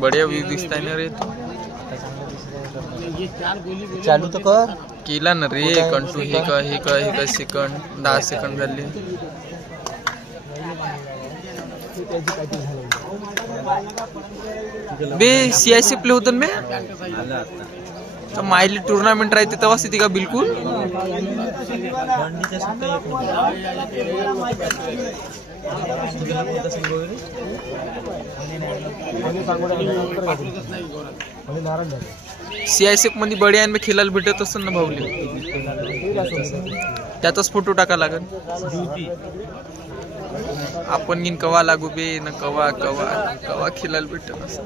बढिया व्यू दिसताय ना रे. चालू तर कर. केला ना रे कंटू. हे का सेकंड 10 सेकंड झाले. बे CIC प्ले होतं ना तर मायली टुर्नामेंट राहते तेव्हाच येते का बिलकुल. CIC मध्ये बढिया आणि खेळायला भेटत असत ना भाऊले. त्याचाच फोटो टाका लागल. आपण गिन कवा लागू बे न कवा खेळायला भेटत असं.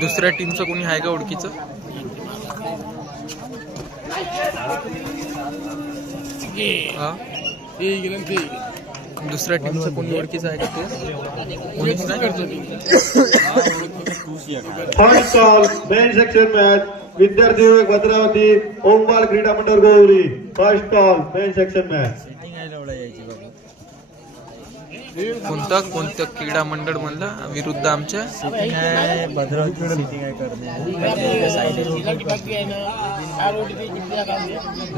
दुसऱ्या टीमचं कोणी आहे का ओळखीचं. दुसऱ्या टीमचं कोणी ओळखीचं आहे का ते. First all men section match विद्यार्थी विभाग भद्रावती ओमबाल क्रीडा मंडळ Govari. First all men section match. कोणतं क्रीडा मंडळ म्हणलं विरुद्ध आमच्या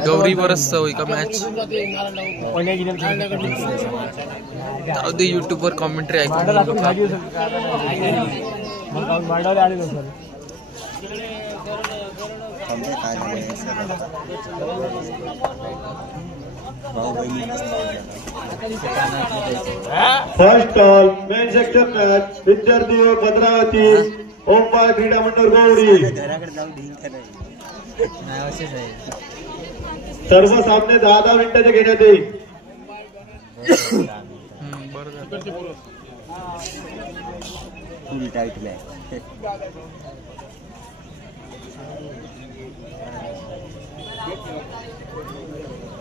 गौरी बरच सवय का मॅच. अगदी युट्यूब वर कॉमेंट्री ऐकून first all men section match विद्यार्थी विभाग भद्रावती ओमबाल क्रीडा मंडळ गोवरी. सर्व सामने 10 मिनिटाचे घेण्यात येईल.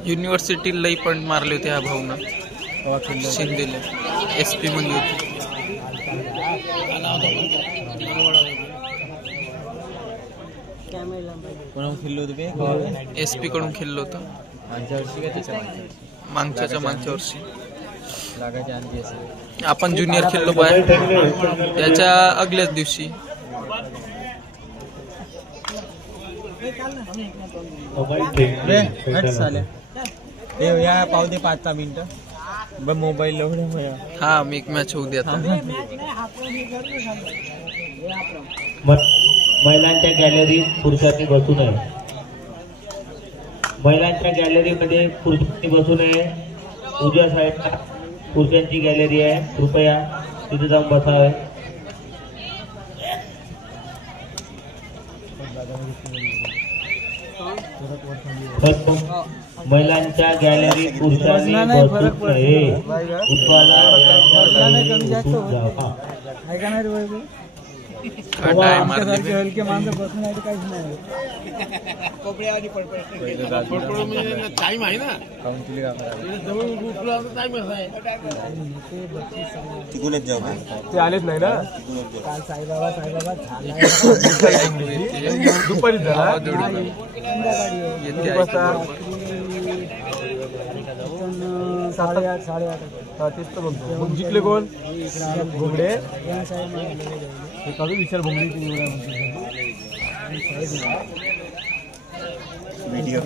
युनिव्हर्सिटी लई पॉइंट मारले होते ह्या भाऊनं शिंदेले. SP मध्ये होती. SP कडून खेळलो होतं मागच्या वर्षी. आपण ज्युनियर खेळलो बाय त्याच्या अगल्याच दिवशी. पाव दे 5 मिनिटं मोबाईल. हा मी एक मॅच होऊ द्या. महिलांच्या गॅलरीत पुरुषांनी बसू नये. महिलांच्या गॅलरीमध्ये पुरुषांनी बसू नये. उजव्या साईडला पुरुषांची गॅलरी आहे. कृपया तिथे जाऊन बसावे. महिलांच्या गॅलरीत पुरुषांनी बसू नये. हलके माणसं बसून नाही काहीच नाही. टाइम आहे ना तिकडूनच जाऊ. ते आलेच नाही ना काल. साईबाबा दुपारी झाला. साडेआठ तेच तर बोलतो. मग जिंकले कोण. घोगडे विचार भोंगडी व्हिडिओ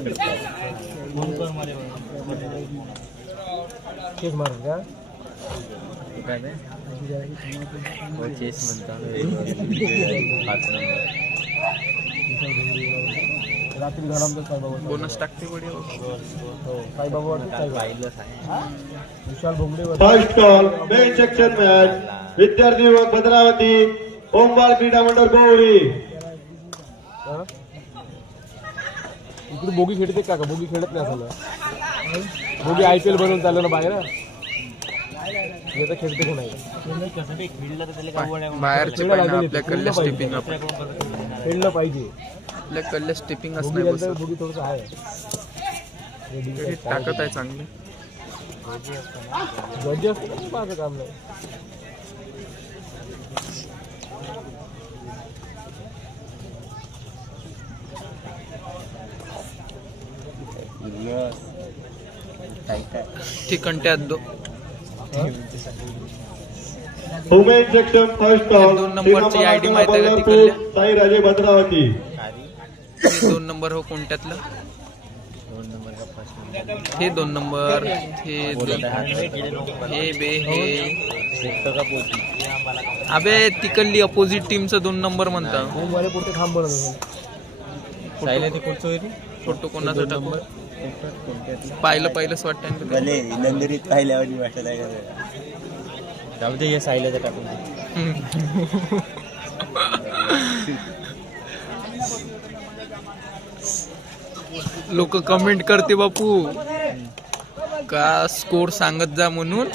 चेस मारून का चेस म्हणता 5 नंबर. रात्री झाला आमचा साईबाबा बोनस टाकते बडी हो Saibaba Vishal Bhongade first call men section match विद्यार्थी युवक भद्रावती ओमबाल क्रीडा मंडळ गौरी. इकडे बोगी खेळते का बोगी खेळत नाही असं बोगी IPL बनवून चाललं ना बाहेर येतं खेळते का नाही बाहेरचे पाहिजे आपल्या कल्ल्या स्टिपिंग खेळलं पाहिजे आपल्या कल्ल्या स्टिपिंग बोगी असणार नंतर बोगी थोडंसं आहे ताकद आहे चांगली. गरजे असतं ना माझं काम नाही ठिकणट्यात वुमेन सेक्शन फर्स्ट कॉल 2 नंबरची ID माहिती आहे का तिकडल्या? साई राजे भद्रावती. 2 नंबर हो कोणत्यातलं हे 2 नंबर हे बे हे अबे तिकडली अपोजिट टीमचं 2 नंबर म्हणता मला पुढे थांब बनवलं फोटो कोणाचा टाकू पाहिलंच वाटतं नंदरीत पाहिल्यावर वाटत आहे का जाऊ दे या साईला टाकून लोक कमेंट करते बापू का स्कोर सांगत जा म्हणून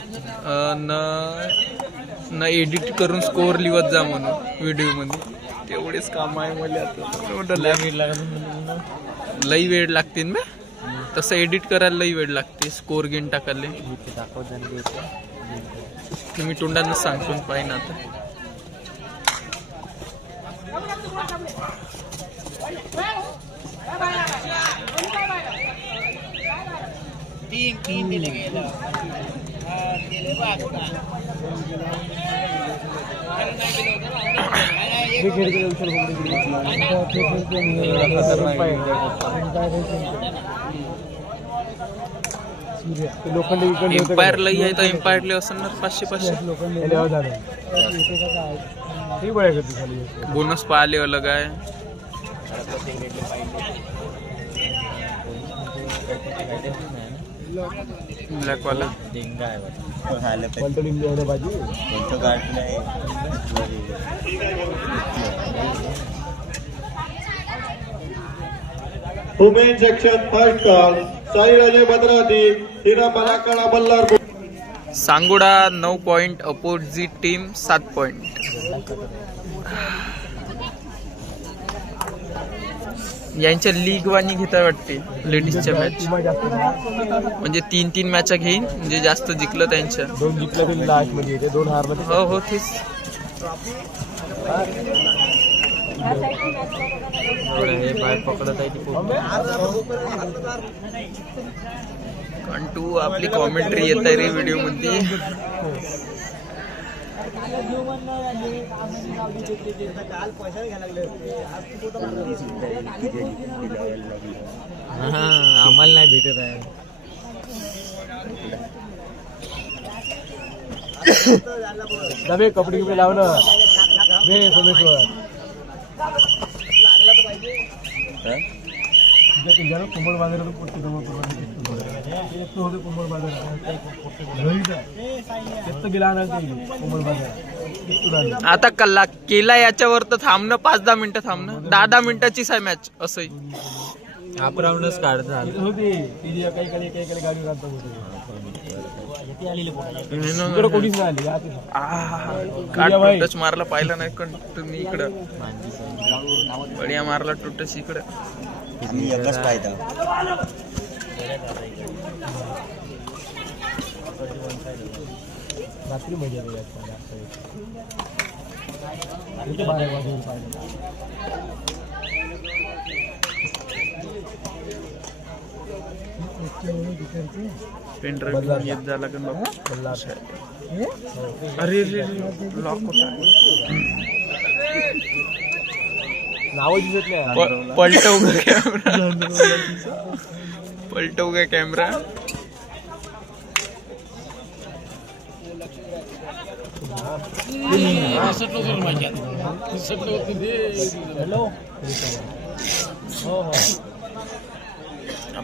न एडिट करून स्कोर लिहत जा म्हणून व्हिडिओ मध्ये. तेवढेच काम आहे मला आता. लई वेळ लागते ना तसं एडिट करायला लई वेळ लागते स्कोर गेन टाकायला. तुम्ही तोंडानं सांगतो पाहिजे ना आता. एम्पायर लई आहे तर एम्पायर लई असणार 500 बोनस पाहिले अलग आहे. ब्लॅक वाला डेंगा आहे women section first call Sai Raje Bhadravati Hira Marakada Ballarpur. Sangoda 9 point opposite team 7 point. यांच्या लीग वाणी घेता वाटते लेडीजच्या मॅच म्हणजे 3 मॅच घेईन म्हणजे जास्त जिंकलं त्यांच्या 2 जिंकलं लास्ट मध्ये 2 हारलं हो तेच. पकडत आहे कंटू आपली कॉमेंट्री येत आहे रे व्हिडिओ मध्ये. आम्हाला नाही भेटत आहे नवे कपडे गिपडे लावणं वे सोमेश्वर कुंभल बाजार कुंभल बाजार गेला कुंभल बाजार. आता कल्ला केला याच्यावर तर थांबणं 5-10 मिनिटं थांबणं 10-10 मिनिटाचीच आहे मॅच असंही. हाफ राऊंडच काढत होती काही गाडी घालतो कोणीच नाही आली. टच मारला पाहिला नाही पण तुम्ही इकडं बढिया मारला टच इकडं. एकच फायदा रात्री मजा पेन ड्राईव्ह येत झाला का बाबा. अरे लॉक होता नाव दिसत नाही. पलटव का कॅमेरा हॅलो हो हो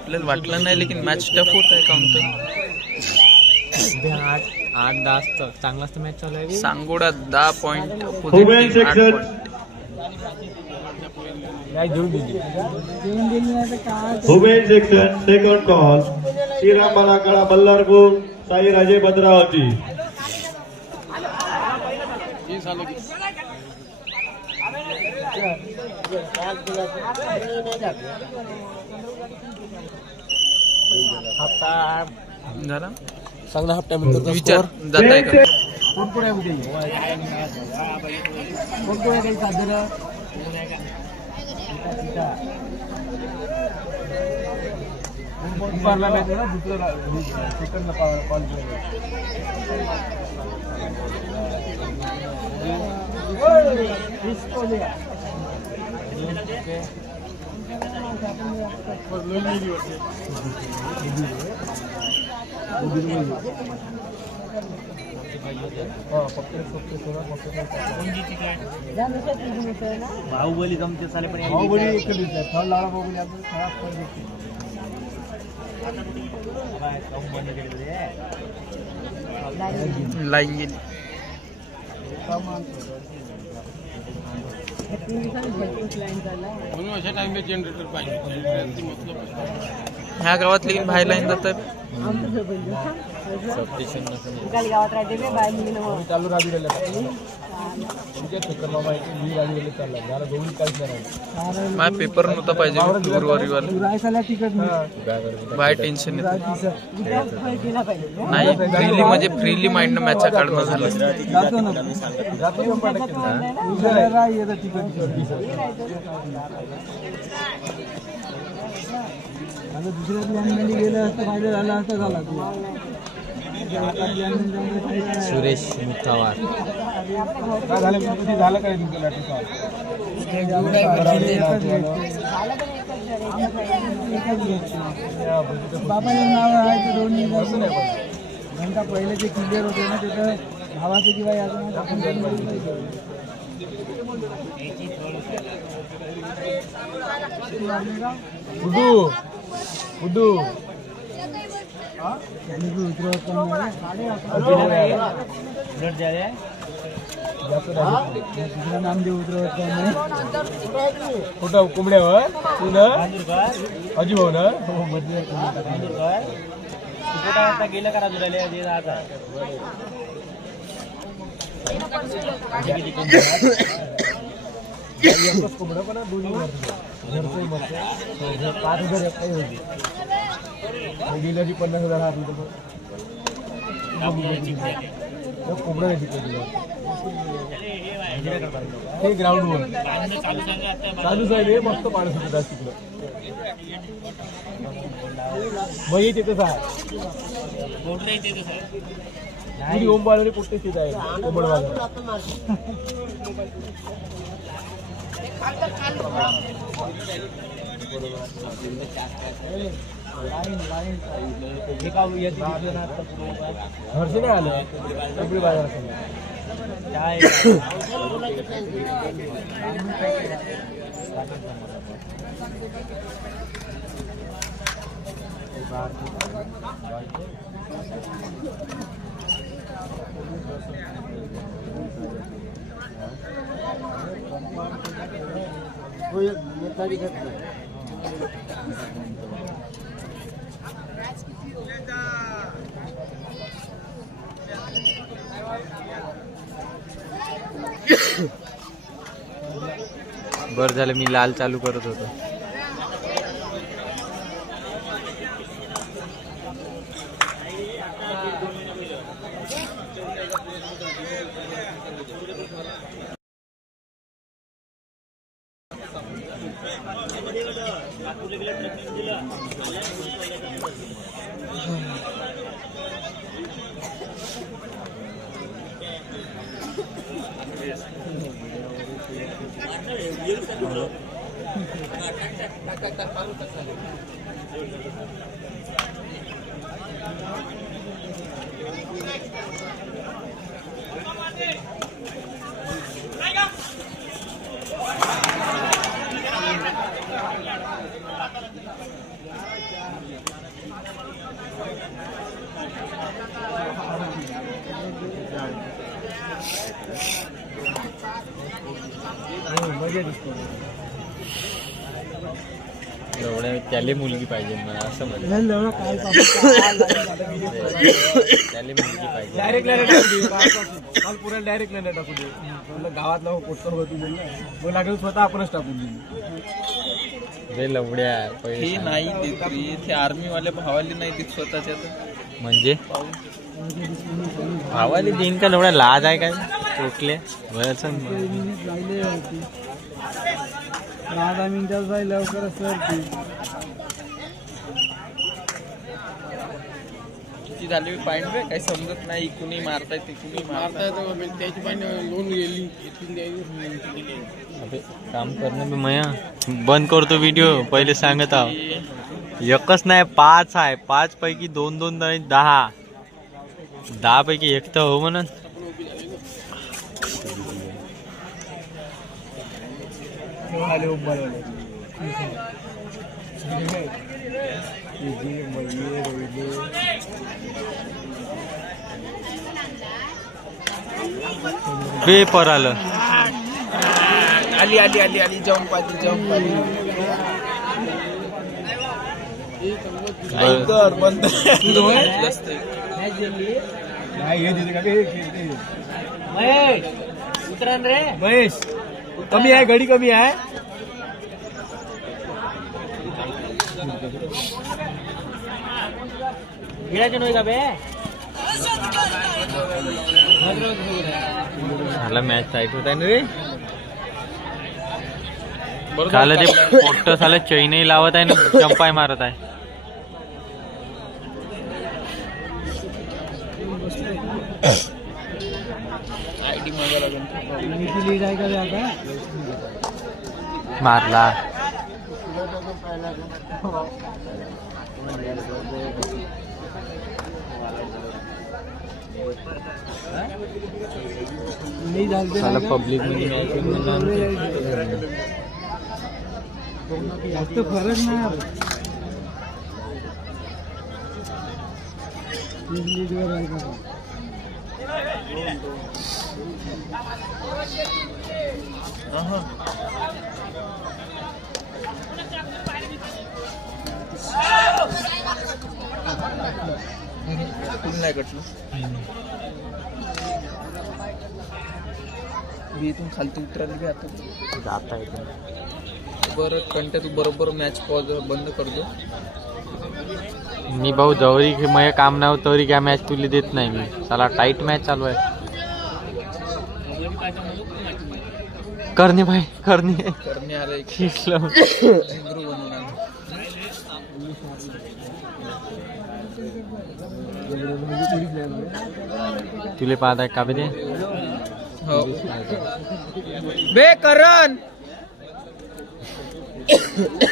आपल्याला वाटलं नाही लेकिन मॅच टफ होत आहे काउंटर. 8-10 चांगलाच मॅच चालू आहे. Sangoda 10 point, women section women section second call Shriram Balakada Ballarpur Sai Raje Bhadravati. झाला चांगला हप्त्यानंतर विचार जात आहे का? बाहुबली जमते साले पण लाईन गेली. ह्या गावात लेकिन बाहेर लाईन जातात. चालू राजू माझा पेपर नव्हता पाहिजे गुरुवारीवर. बाय टेन्शन येत नाही. फ्रीली म्हणजे फ्रीली माइंड मॅच काढणं झालं. दुसऱ्या प्लॅनमध्ये गेलं असतं फायदा झाला असता झाला. सुरेश मुक्तावार काय झालं कधी झालं काय तुमचं लॅटर बाबाचं नाव आहे ते दोन्ही घंटा पहिले जे क्लिअर होते ना तिथं भावाचं किंवा याचं उदू दुसरा नाम देऊ उतरवत नाही. कुठं कोंबड्यावर तू ना अजी भाऊ ना गेलं करा तुला कोंबडा पण दोन्ही घरचं 5,000 काही होती गेल्याची 50,000 हात कोंबडा नाही तिकडे हे ग्राउंडवर चालूच आहे रे. मस्त पाणी सुटत आहे तिकडं. मग येते तसा ओम बालाने कुठे स्थित आहे कोंबड घरचे नाही आलं कोंबडी बाजार बरं झालं मी लाल चालू करत होतो. एवढ्या त्याले मुलगी पाहिजे मला असं म्हणलं. नाही लवकर काय त्याले मुलगी पाहिजे. डायरेक्ट लाईन टाकू दे काल पुरा डायरेक्ट लाईन टाकू दे म्हणलं गावातला पोस्टर होती मग लागेल स्वतः आपणच टाकून देऊ. रे लवड्या हे पैसे नाही देत रे, ते आर्मी वाल्या भावाले नाही देत स्वतःच्या म्हणजे भावाले देईन का लवड्या लाज आहे काय टोकले बरंच लागले होती 10 मिनिटात जाईल लवकरच सरती. किती झाले पॉईंट रे काही समजत नाही. कुणी मारताय ते कुणी मारताय. त्याची पण लोन गेली अबे काम करणं मी मया बंद करतो व्हिडिओ पहिले सांगत आहो. एकच नाही 5 आहे 5 पैकी 2-2 10 पैकी एक तर हो म्हणून. पेपर आलं आली आली आली आली जंप आली जंप आली. ऐकर बंद जास्त महेश कमी आहे घडी कमी आहे. झाला मॅच टाईट होत आहे ना रे. झालं ते पोट्ट झालं चैनही लावत आहे ना चंपाय मारत आहे. आयडी मागा लागेल. लीड आहे का रे आता? मारला नाही झालते झालं पब्लिक मध्ये जास्त फरक नाही लीडवर आहे का? नाही कटलं. मी इथून खालती उतरायला बी आता जाता येते. बरं कंट्या तू बरोबर मॅच पॉज बंद करतो. मी भाऊ जवरी मग काम नाही होत तरी काय मॅच तुला देत नाही मी. चला टाईट मॅच चालू आहे. करणे भाई करणे करणे आला एक शिकलं झिंगरू बनवून आला. तुले पाहत आहे का बे ते हो बे करण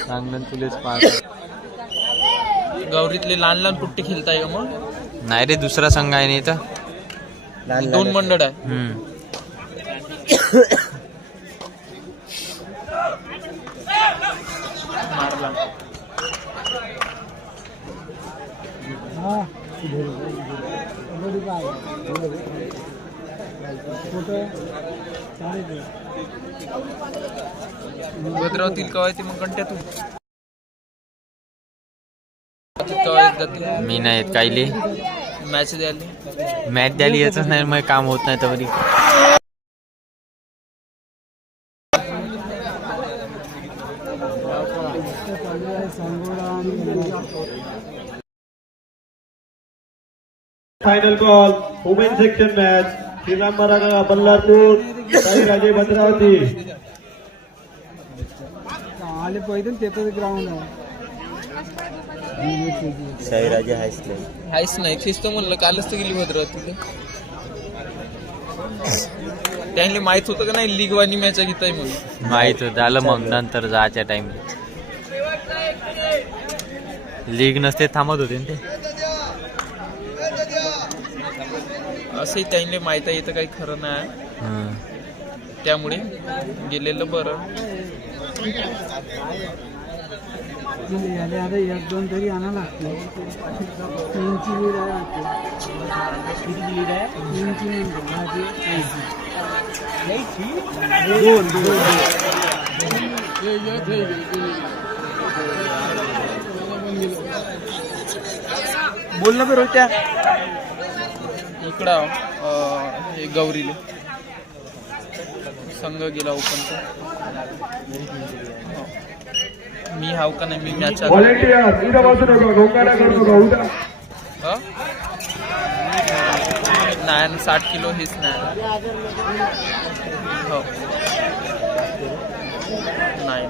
चांगलं तुलेच पाहत. गौरीतले लहान लहान पुट्टे खेळताय का मग? नाही रे दुसरा संघ आहे नाही तर 2 मंडळ आहे. मारला हा भद्रावतील कवा येते मग कंट्या तू कवा येत जाते? मी नाही येत कायले मॅच द्यायला. मॅच द्यायला येतच नाही मग काम होत नाही तरी. Final call women section match Shriram Maratha Ballarpur Sai Raje Bhadravati. आले पहिले तिथं ग्राउंड आहे. साईराजे हायस हायच नाही तेच तर म्हणलं. कालच तर गेली भद्रावतीला. त्यांनी माहित होतं का नाही लीग वानी मॅच घेताय म्हणून? माहित होत आलं मग नंतर जायच्या टाइम लीग नसते थांबत होते ना ते. असंही त्यांनी माहिती येतं काही खरं नाही. त्यामुळे गेलेलं बरं. याले आता 1-2 तरी आणा लागते. 3ची लीड आहे आपली. किती लीड आहे? 3ची लीड आहे. 2 बोल ना बरं त्या इकडं हे गौरीले संघ गेला ओपनचा. मी हाव का नाही, मी मॅच व्हॉलेंटियर इथं बसू नका, गोंगारा करू नका, उद्या नाही 60 किलो हेच नाही. हो नाही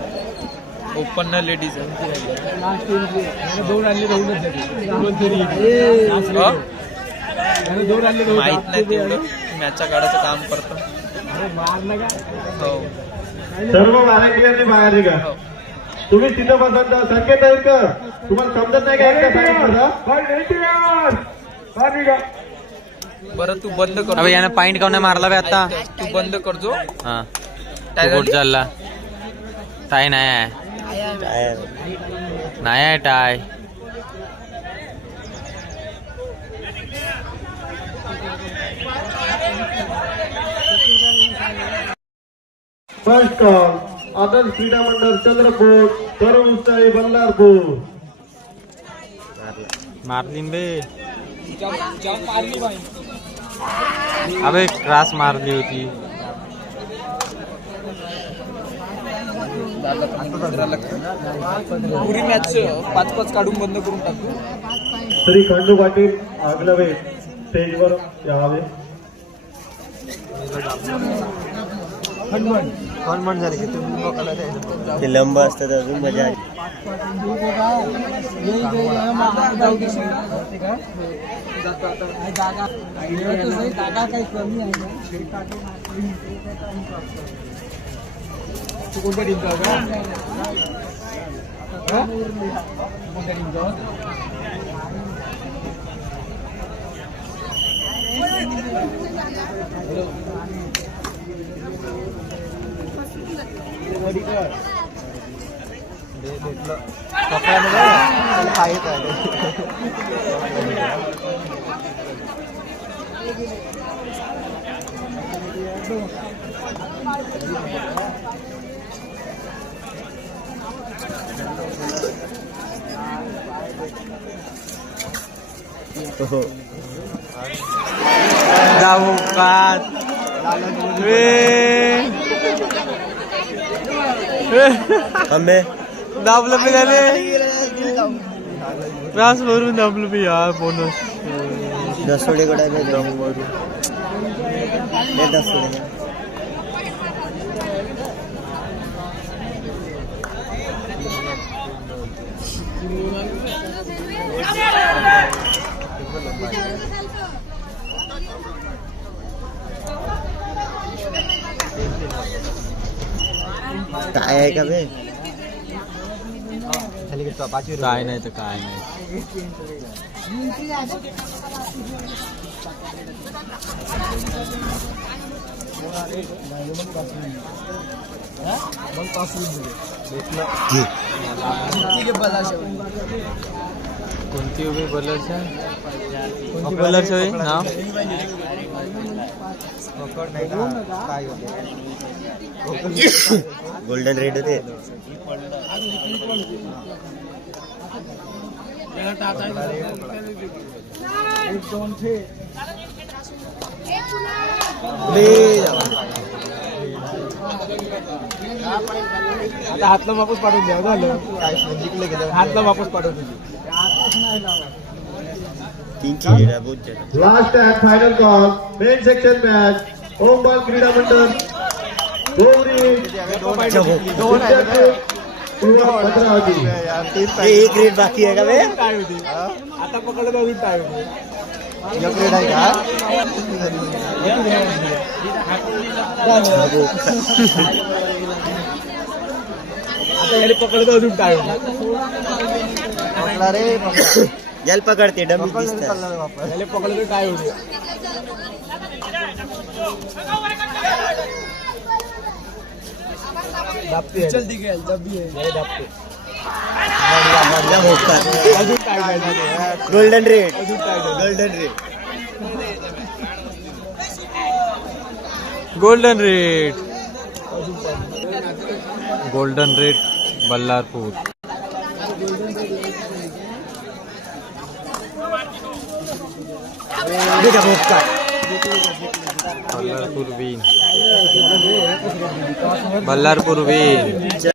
ओपन ना लेडीज आहे. दोन आणले राहूनच माहित नाही तेवढं, मॅचच्या काढायचं काम करतो. हो सर्व व्हॉलेंटियरनी बाहेर निघा. हो तुम्ही तिथं बसत जा. संकेत आहेत का तुम्हाला समजत नाही का एकदा सांगितलं? बरं तू बंद कर. अबे यानं पॉइंट काऊन नाही मारला बे आता. तू बंद करजो. हा काय कुठं झाली? चालला टाय नाही आहे, नाही आहे टाय. फर्स्ट कॉल आदर्श क्रीडा मंडळ चंद्रपूर, तरुण उत्साही बल्लारपूर. मारलीन बे. अबे क्रॉस मारली होती. पुरी मॅच 5-5 काढून बंद करून टाकू. श्री खंडू पाटील आगलवे स्टेजवर यावे. ते लंब असतात अजून मजा आली. जागा काही कमी आहे तू कोणत्या टीमचा कोणत्या टीमचा जाऊ का आंबे दाबलं पे झाले. त्रास भरून दाबलं पे यार. बोनस दसोडेकडे वरून 10 सोडे. काय आहे का बे? काय नाही तर काय नाही. कोणती उभी बॉलरच्या बॉलरचं होय नाव? गोल्डन रेड होते. आता हातला वापस पाठवून द्या. झालं हातला वापस पाठवून द्या. Last and final call men section match Ombal क्रीडा मंडळ गौरी भद्रावती. एक रेट बाकी आहे का बे? काय होती आता पकडलं अजून काय होती. आता याने पकडलं अजून काय होती. याला पकडते डमी दिसतात. याने पकडलं काय होते. दाबते चल ठीक आहे दाबते. अजून काय काय गोल्डन रेड अजून काय golden red. Golden red golden red Ballarpur. Ballarpur win.